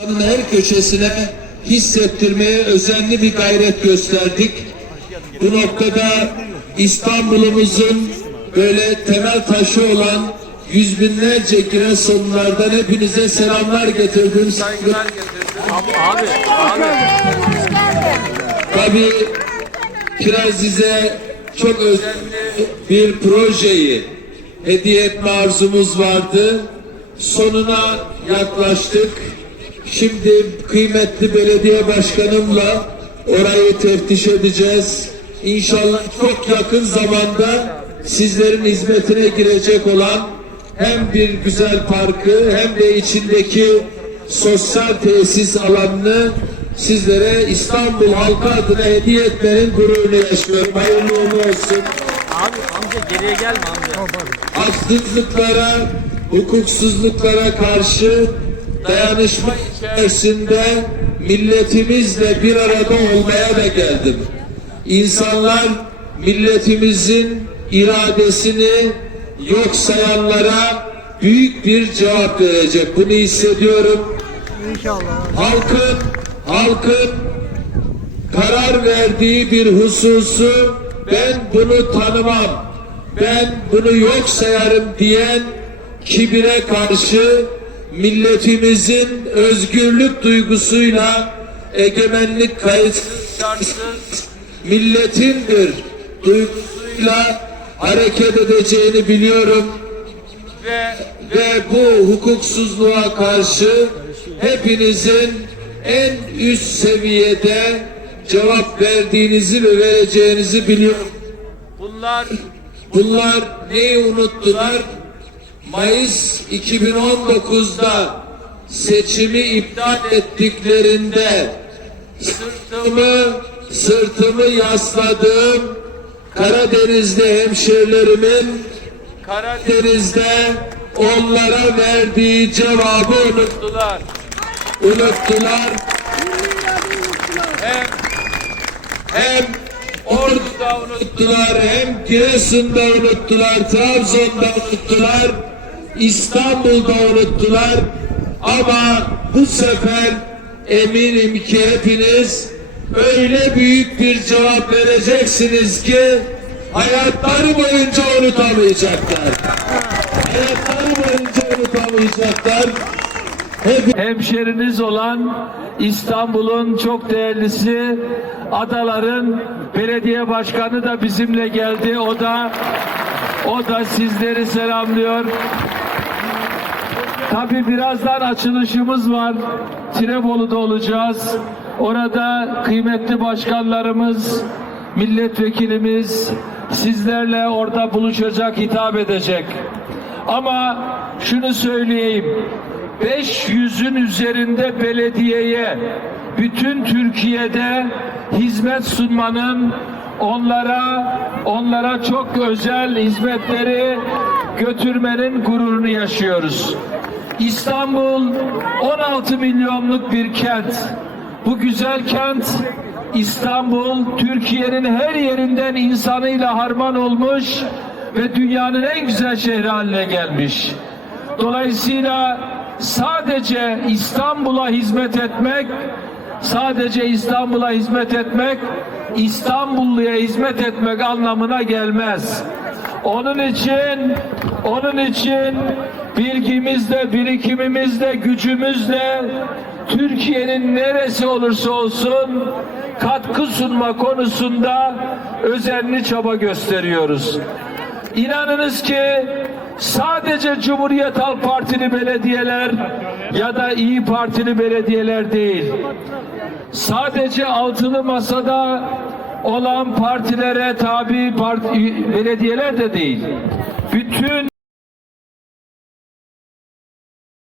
Her köşesine hissettirmeye özenli bir gayret gösterdik. Bu noktada İstanbul'umuzun böyle temel taşı olan yüz binlerce Giresunlulardan hepinize selamlar getirdim, saygılar getirdim. Abi, abi. Tabii Kiraziz'e çok özenli bir projeyi hediye etme arzumuz vardı. Sonuna yaklaştık. Şimdi kıymetli belediye başkanımla orayı teftiş edeceğiz. İnşallah çok yakın zamanda sizlerin hizmetine girecek olan hem bir güzel parkı hem de içindeki sosyal tesis alanını sizlere İstanbul halkı adına hediye etmenin gururunu yaşıyorum. Hayırlı uğurlu olsun. Abi amca geriye gelme amca. Haksızlıklara, hukuksuzluklara karşı dayanışma içerisinde milletimizle bir arada olmaya da geldim. İnsanlar milletimizin iradesini yok sayanlara büyük bir cevap verecek. Bunu hissediyorum. Halkın, halkın karar verdiği bir hususu ben bunu tanımam, ben bunu yok sayarım diyen kibire karşı milletimizin özgürlük duygusuyla egemenlik kayıtsız şartsız milletindir duygusuyla hareket edeceğini biliyorum ve, ve bu hukuksuzluğa karşı hepinizin en üst seviyede cevap verdiğinizi ve vereceğinizi biliyorum. Bunlar bunlar neyi unuttular? Mayıs 2019'da seçimi iptal ettiklerinde sırtımı sırtımı yasladığım Karadeniz'de hemşerilerimin Karadeniz'de onlara verdiği cevabı unuttular. Unuttular. Hem hem Ordu'da unuttular, hem Giresun'da unuttular, Trabzon'da unuttular, İstanbul'da unuttular. Ama bu sefer eminim ki hepiniz öyle büyük bir cevap vereceksiniz ki hayatları boyunca unutamayacaklar. Hayatları boyunca unutamayacaklar. Hep hemşeriniz olan İstanbul'un çok değerlisi Adaların belediye başkanı da bizimle geldi. O da o da sizleri selamlıyor. Tabi birazdan açılışımız var. Tirebolu'da olacağız. Orada kıymetli başkanlarımız, milletvekilimiz sizlerle orada buluşacak, hitap edecek. Ama şunu söyleyeyim. 500'ün üzerinde belediyeye bütün Türkiye'de hizmet sunmanın onlara onlara çok özel hizmetleri götürmenin gururunu yaşıyoruz. İstanbul 16 milyonluk bir kent. Bu güzel kent İstanbul Türkiye'nin her yerinden insanıyla harman olmuş ve dünyanın en güzel şehri haline gelmiş. Dolayısıyla sadece İstanbul'a hizmet etmek, sadece İstanbul'a hizmet etmek, İstanbulluya hizmet etmek anlamına gelmez. Onun için, onun için bilgimizle, birikimimizle, gücümüzle Türkiye'nin neresi olursa olsun katkı sunma konusunda özenli çaba gösteriyoruz. İnanınız ki sadece Cumhuriyet Halk Partili belediyeler ya da İyi Partili belediyeler değil. Sadece altılı masada olan partilere tabi parti, belediyeler de değil. Bütün